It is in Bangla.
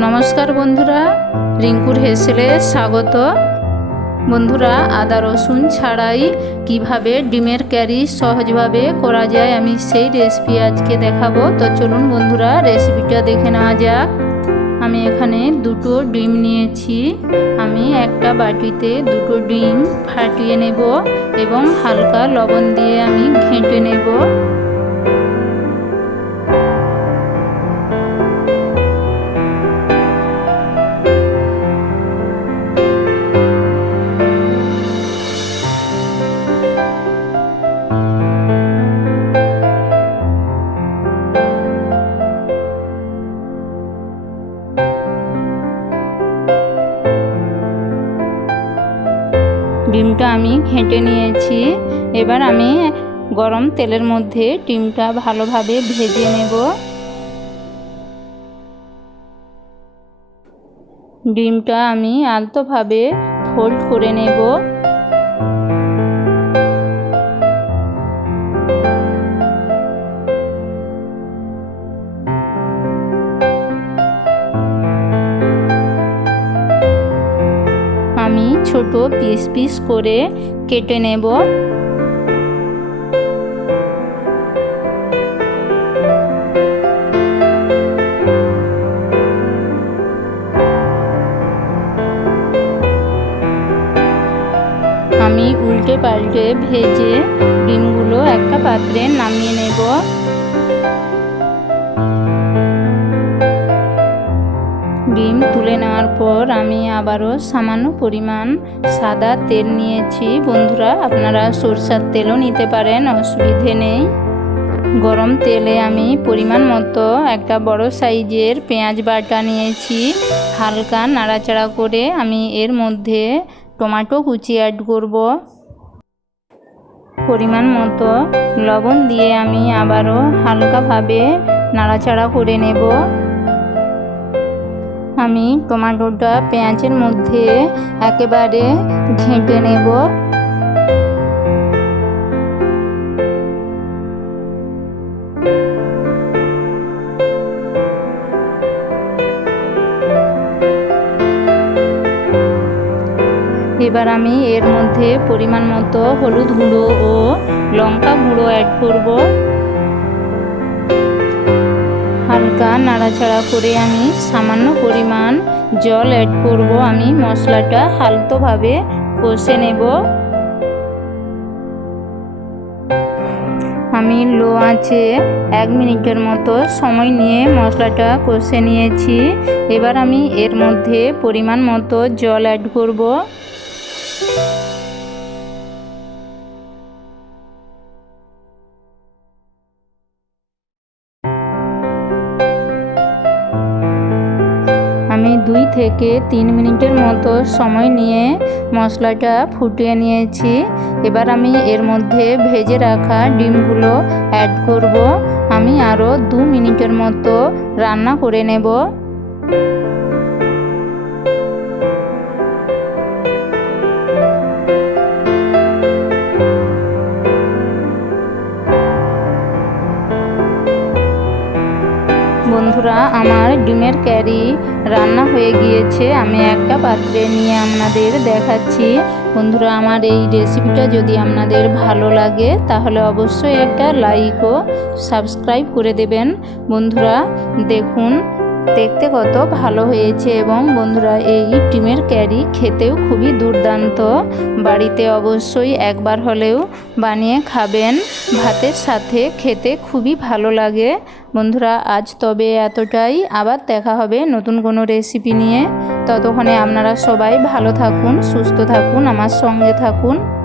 নমস্কার বন্ধুরা, রিঙ্কুর হেসেলে স্বাগত। বন্ধুরা, আদা রসুন ছাড়াই কীভাবে ডিমের ক্যারি সহজভাবে করা যায় আমি সেই রেসিপি আজকে দেখাবো। তো চলুন বন্ধুরা রেসিপিটা দেখে নেওয়া যাক। আমি এখানে দুটো ডিম নিয়েছি। আমি একটা বাটিতে দুটো ডিম ফাটিয়ে নেব এবং হালকা লবণ দিয়ে আমি ঘেঁটে ডিমটা আমি ঘেঁটে নিয়েছি। এবার আমি গরম তেলের মধ্যে ডিমটা ভালোভাবে ভেজে নেব। ডিমটা আমি আলতোভাবে ফোল্ড করে নেব। ছোট পিস পিস করে কেটে নেব। আমি উল্টে পাল্টে ভেজে ডিমগুলো একটা পাত্রে নামিয়ে নেব। তুলে নেওয়ার পর আমি আবারও সামান্য পরিমাণ সাদা তেল নিয়েছি। বন্ধুরা, আপনারা সরষার তেলও নিতে পারেন, অসুবিধে নেই। গরম তেলে আমি পরিমাণ মতো একটা বড় সাইজের পেঁয়াজ বাটা নিয়েছি। হালকা নাড়াচাড়া করে আমি এর মধ্যে টমেটো কুচি অ্যাড করব। পরিমাণ মতো লবণ দিয়ে আমি আবারও হালকাভাবে নাড়াচাড়া করে নেব। আমি টমেটোটা পেঁয়াজের মধ্যে একেবারে ঘেঁটে নেব। এবার আমি এর মধ্যে পরিমাণ মতো হলুদ গুঁড়ো ও লঙ্কা গুঁড়ো অ্যাড করব। হালকা নাড়াচাড়া করে আমি সামান্য পরিমাণ জল অ্যাড করব। আমি মশলাটা হালতোভাবে কষে নেব। আমি লো আছে এক মিনিটের মতো সময় নিয়ে মশলাটা কষে নিয়েছি। এবার আমি এর মধ্যে পরিমাণ মতো জল অ্যাড করব। দুই থেকে তিন মিনিটের মতো সময় নিয়ে মশলাটা ফুটিয়ে নিয়েছি। এবার আমি এর মধ্যে ভেজে রাখা ডিমগুলো অ্যাড করব। আমি আরও দু মিনিটের মতো রান্না করে নেব। আমার ডিমের ক্যারি রান্না হয়ে গিয়েছে। আমি একটা পাত্রে নিয়ে আপনাদের দেখাচ্ছি। বন্ধুরা, আমার এই রেসিপিটা যদি আপনাদের ভালো লাগে, তাহলে অবশ্যই একটা লাইক ও সাবস্ক্রাইব করে দেবেন। বন্ধুরা, দেখুন দেখতে কত ভালো হয়েছে এবং বন্ধুরা, এই ডিমের ক্যারি খেতেও খুবই দুর্দান্ত। বাড়িতে অবশ্যই একবার হলেও বানিয়ে খাবেন। ভাতের সাথে খেতে খুবই ভালো লাগে। বন্ধুরা, আজ তবে এতটাই। আবার দেখা হবে নতুন কোনো রেসিপি নিয়ে। ততক্ষণে আপনারা সবাই ভালো থাকুন, সুস্থ থাকুন, আমার সঙ্গে থাকুন।